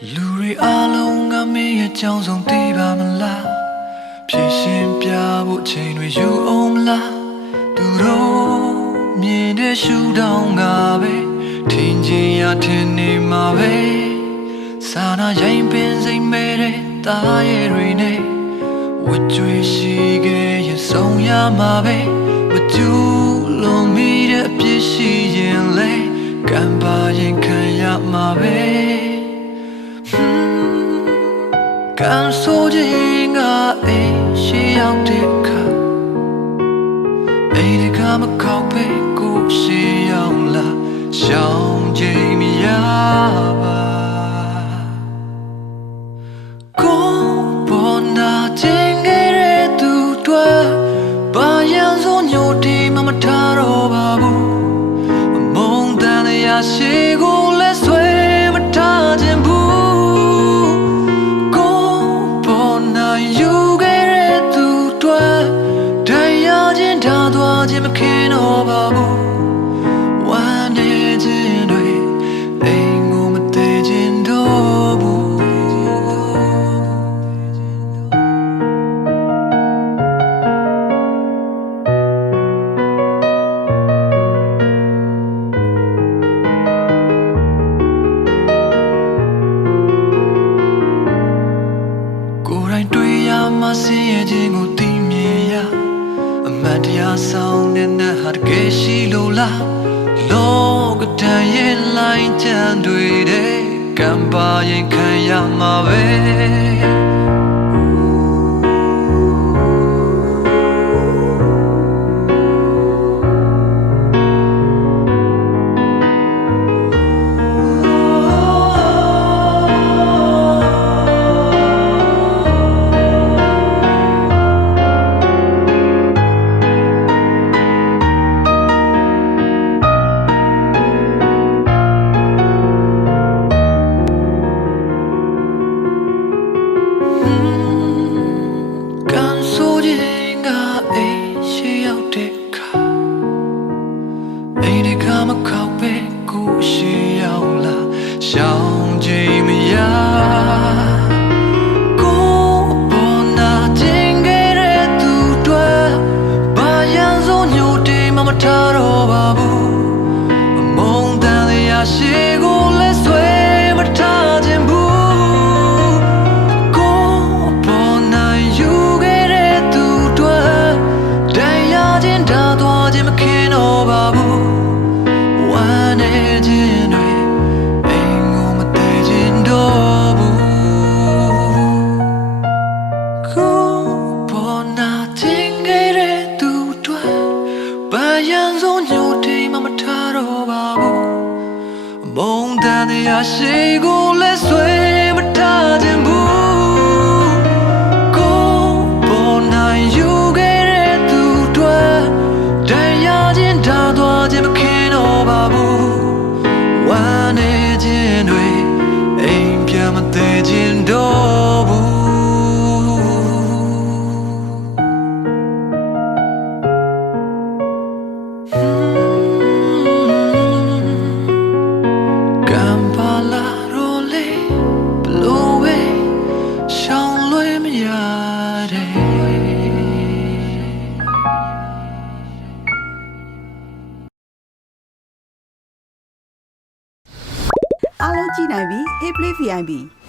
လူတွေအားလုံးကမင်းရဲ့အကြောင်းဆုံးသိပါမလားဖြည့်ရှင်ပြဖို့အချိန်တွေယူအောင်မလားသူတို့မြင်တဲ့ရှူတောင်းကပဲထင်ချင်ရထင်နေမှာပဲစာနာရင်ပင်စိတ်မဲ့တဲ့သားရဲ့တွေနဲ့ဝတ်ကြွေရှိခဲ့ရင်ဆုံးရမှာပဲမကျူးလုံးမိတဲ့အပြစ်ရှိရင်လေကံပါရင်ခံရမှာပဲကန်ဆိုခြင်းကအိရှိရောက်တဲ့ခါအိဒီကမကောက်ပဲကိုရှိရောက်လာရှောင်းခြင်းမရပါကိုပေါ်နာခြင်းခဲ့တဲ့သူတွေဘာရန်စုံညိုတီမမထားတော့ပါဘူးအမုန်းတန်ရရှိကိုလဲဆွဲမထားခြင်းဘူးမခင်တော့ပါဘူးဝမ်းနေခြင်းတွေအိမ်ကိုမတည်ခြင်းတော့ဘူးကိုယ်တိုင်တွေ့ရမှဆင်းရဲခြင်းကိုသိမြင်ရမတရားဆောင်နေတဲ့ဟာတကယ်ရှိလို့လားလောကတန်ရဲ့လိုင်းချမ်းတွေတဲ့ကံပါရင်ခံရမှာပဲမကောက်ပဲကိုရှိရောက်လာရှောင်းခြင်းမရကိုပေါ်နာခြင်းခဲ့တဲ့သူတွေဘာရန်စုံညိုတေးမထားတော့ပါဘူးအမုန်းတန်ရရှိကိုလဲဆွဲမထားခြင်းဘူးကိုပေါ်နာယူခဲ့တဲ့သူတွေတရားချင်းဓာသွားခြင်းမခင်တော့ပါဘူးနေခြင်းတွေအိမ်ကိုမတည်ခြင်းတော့ဘူးကိုပေါ်နာခြင်းခဲ့တဲ့သူတွေဘာရန်စုံညိုတိမ်မထားတော့ပါဘူးအမုန်းတန်ရရှိကိုလဲဆွဲမထားခြင်းဘူးကိုပေါ်နာယူခဲ့တဲ့သူတွေတရားချင်းဓာသွားခြင်းမခင်တော့ပါဘူးဝမ်းနေခြင်းတွေအိမ်ပြန်မသေးခြင်းတော့ဘူးကံပါလာရောလေဘလို့ဝေးရှောင်းလွှဲမရတဲ့အားလုံးကြည့်နိုင်ပြီ Hey Play VIP